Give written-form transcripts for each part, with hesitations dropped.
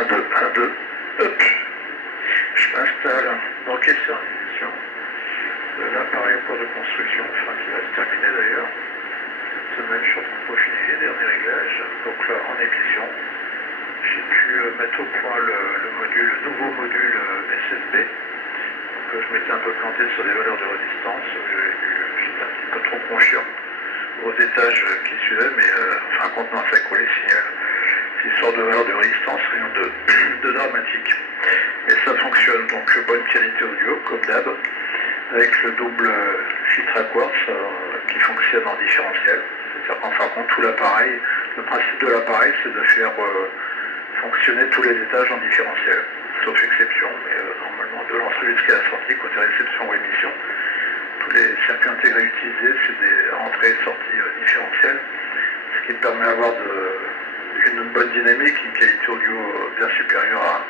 1, 2, 1, 2. Hop. Je m'installe dans question d'émission de l'appareil en cours de construction, enfin qui va se terminer d'ailleurs. Cette semaine, je suis en train de peaufiner les derniers réglages. Donc là, en émission, j'ai pu mettre au point le nouveau module SSB. Donc je m'étais un peu planté sur les valeurs de résistance. J'étais un petit peu trop confiant aux étages qui suivaient, mais enfin contenant ça coulait signal. Ces sortes de valeurs de résistance, rien de dramatique. Et ça fonctionne, donc bonne qualité audio, comme d'hab, avec le double filtre à quartz qui fonctionne en différentiel. C'est-à-dire qu'en fin de compte, tout l'appareil, le principe de l'appareil, c'est de faire fonctionner tous les étages en différentiel, sauf exception, mais normalement de l'entrée jusqu'à la sortie, côté réception ou émission, tous les circuits intégrés utilisés, c'est des entrées et sorties différentielles, ce qui permet d'avoir une bonne dynamique, une qualité audio bien supérieure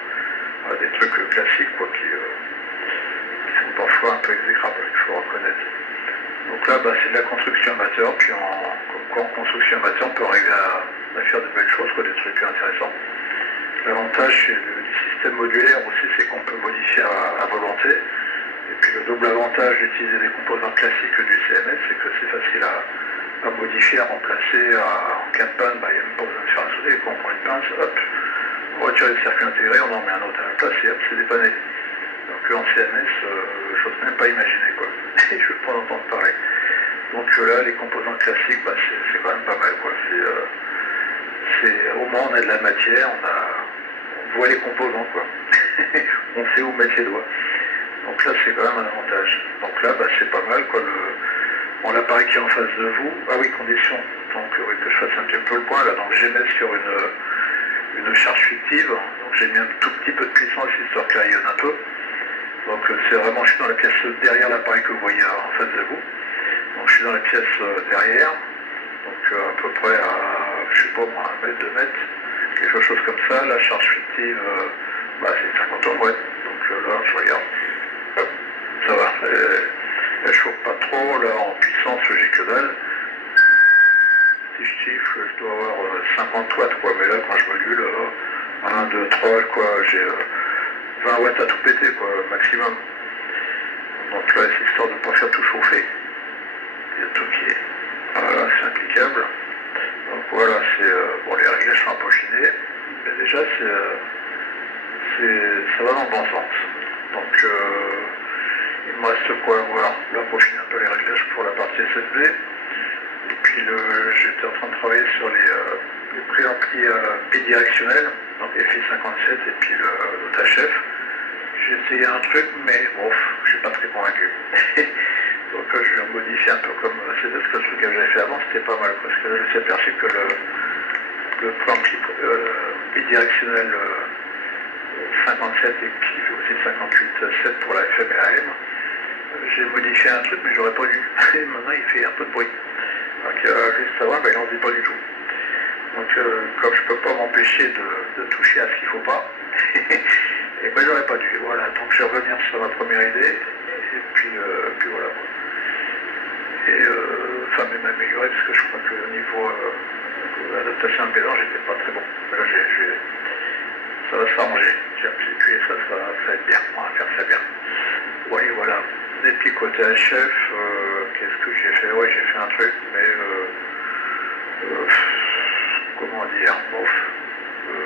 à des trucs classiques quoi, qui sont parfois un peu exécrables, il faut reconnaître. Donc là, c'est de la construction amateur, puis en construction amateur, on peut arriver à faire de belles choses, quoi, des trucs intéressants. L'avantage du système modulaire aussi, c'est qu'on peut modifier à volonté. Et puis le double avantage d'utiliser des composants classiques du CMS, c'est que c'est facile à modifier, à remplacer. En cas de panne, il n'y a même pas besoin de faire un soudé. Quand on prend une pince, hop, on retire le circuit intégré, on en met un autre à la place et hop, c'est dépanné. Donc en CMS, je n'ose même pas imaginer quoi. Je ne veux pas en entendre parler. Donc là, les composants classiques, c'est quand même pas mal quoi. Au moins on a de la matière, on voit les composants quoi. On sait où mettre ses doigts. Donc là c'est quand même un avantage. Donc là c'est pas mal quoi. L'appareil qui est en face de vous, ah oui, condition, donc oui, que je fasse un petit peu le point là, donc j'ai mis sur une charge fictive, donc j'ai mis un tout petit peu de puissance histoire qu'il rayonne un peu. Donc c'est vraiment, je suis dans la pièce derrière l'appareil que vous voyez en face de vous. Donc je suis dans la pièce derrière, donc à peu près à, je sais pas moi, 1 mètre, 2 mètres, quelque chose comme ça. La charge fictive, c'est 50 watts, donc là je regarde, hop, ça va, elle chauffe pas trop, là en puissance j'ai que dalle. Si je chiffre, je dois avoir 50 watts quoi, mais là quand je module, 1, 2, 3, quoi, j'ai 20 watts à tout péter quoi, maximum. Donc là c'est histoire de ne pas faire tout chauffer. Il y a tout qui est. Voilà, c'est impeccable. Donc voilà, bon, les réglages sont peaufinés, mais déjà ça va dans le bon sens. Donc il me reste quoi à voir. Là, peaufiner un peu les réglages pour la partie SSB. Et puis j'étais en train de travailler sur les préamplis bidirectionnels, donc FI57 et puis le THF. J'ai essayé un truc, mais bon, je suis pas très convaincu. Donc je vais modifier un peu comme c'était ce que j'avais fait avant, c'était pas mal, parce que là, je me suis aperçu que le préampli bidirectionnel 57 et puis aussi 58.7 pour la FM et AM, j'ai modifié un truc, mais j'aurais pas dû. Et maintenant, il fait un peu de bruit. Donc juste savoir, il n'en dit pas du tout. Donc comme je peux pas m'empêcher de toucher à ce qu'il faut pas, et j'aurais pas dû. Voilà, donc je vais revenir sur ma première idée, et puis voilà. Et ça même amélioré, parce que je crois que au niveau adaptation impédance, j'étais pas très bon. Là, ça va s'arranger. J'ai appuyé ça va être bien. On va faire ça bien. Oui, voilà. Des petits côtés HF, qu'est-ce que j'ai fait? Oui, j'ai fait un truc, mais comment dire,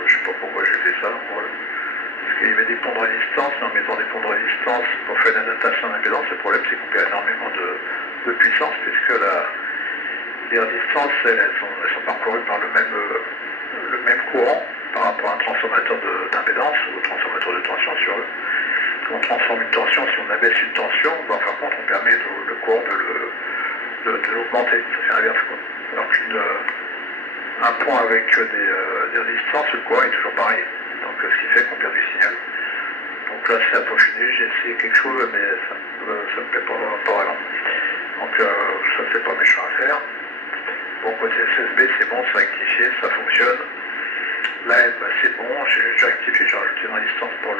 je sais pas pourquoi j'ai fait ça. Voilà. Parce qu'il y avait des ponts de résistance, mais en mettant des ponts de résistance pour faire une adaptation d'impédance, le problème c'est qu'on perd énormément de puissance, puisque les résistances, elles sont parcourues par le même courant par rapport à un transformateur d'impédance ou un transformateur de tension sur eux. Quand on transforme une tension, si on abaisse une tension, par contre on permet le courant de l'augmenter, ça fait l'inverse quoi. Alors qu'un pont avec des résistances, le courant est toujours pareil. Donc ce qui fait qu'on perd du signal. Donc là c'est à peaufiner, j'ai essayé quelque chose mais ça me plaît pas vraiment. Donc ça c'est pas méchant à faire. Bon côté SSB c'est bon, c'est rectifié, ça fonctionne. La M c'est bon, j'ai rectifié, j'ai rajouté une résistance pour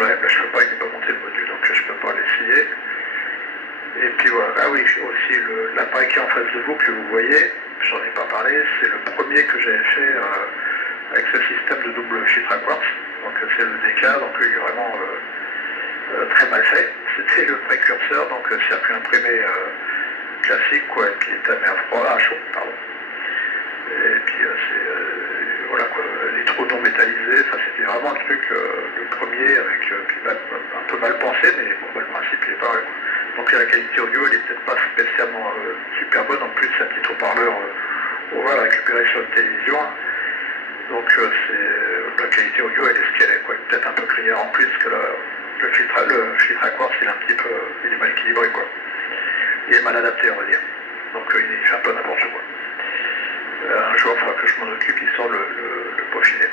la M, je peux pas, il n'est pas monté le module, donc je peux pas l'essayer. Et puis voilà, ah oui, aussi l'appareil qui est en face de vous que vous voyez, j'en ai pas parlé, c'est le premier que j'avais fait avec ce système de double filtre à quartz, donc c'est le DK, donc il est vraiment très mal fait. C'était le précurseur, donc circuit imprimé classique, quoi, qui est à mer froid, à chaud, pardon. Et puis voilà quoi, les trous non métallisés, ça c'était vraiment le truc, le premier avec un peu mal pensé, mais bon, bah, le principe il est pareil. Quoi. Donc la qualité audio elle est peut-être pas spécialement super bonne, en plus c'est un petit haut-parleur ovale récupéré sur une télévision. Donc la qualité audio elle est ce qu'elle est, quoi. Peut-être un peu criard en plus que le filtre à quartz il est un petit peu, il est mal équilibré quoi. Il est mal adapté on va dire. Donc il fait un peu n'importe quoi. Un jour il faudra que je m'en occupe histoire de le peaufiner.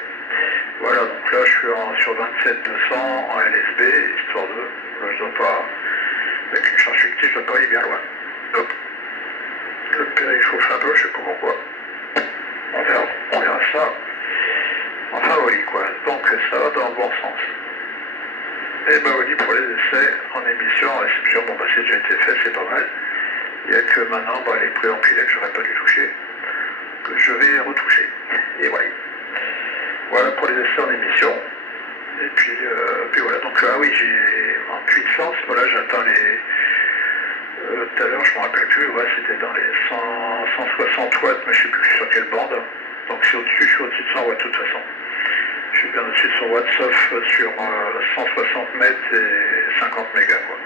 Voilà, donc là je suis sur 27200 en LSB, histoire de. Là je dois pas. Avec une charge fictive, je dois pas aller bien loin. Hop. Le périchauffe un peu, je sais pas pourquoi. On verra ça. Enfin oui quoi, donc ça va dans le bon sens. Et ben oui, pour les essais en émission, en réception, bon bah c'est déjà été fait, c'est pas mal. Il n'y a que maintenant bah, les préempilés que j'aurais pas dû toucher, que je vais retoucher. Et voilà. Voilà pour les essais en émission. Et puis voilà, donc ah oui, j'ai en puissance, voilà, j'atteins les. Tout à l'heure, je me rappelle plus, ouais, c'était dans les 160 watts, mais je sais plus sur quelle bande. Donc c'est au-dessus, je suis au-dessus de 100 watts de toute façon. Je suis bien au-dessus de 100 watts, sauf sur 160 mètres et 50 mégas, quoi.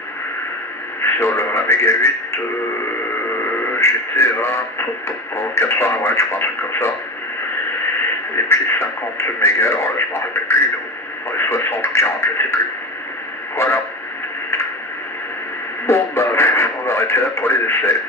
Sur le 1 méga 8, j'étais à 80 watts, je crois, un truc comme ça. Et puis 50 mégas, alors là, je m'en rappelle plus, dans les 60 ou 40, je ne sais plus. Voilà. Bon, bah, on va arrêter là pour les essais.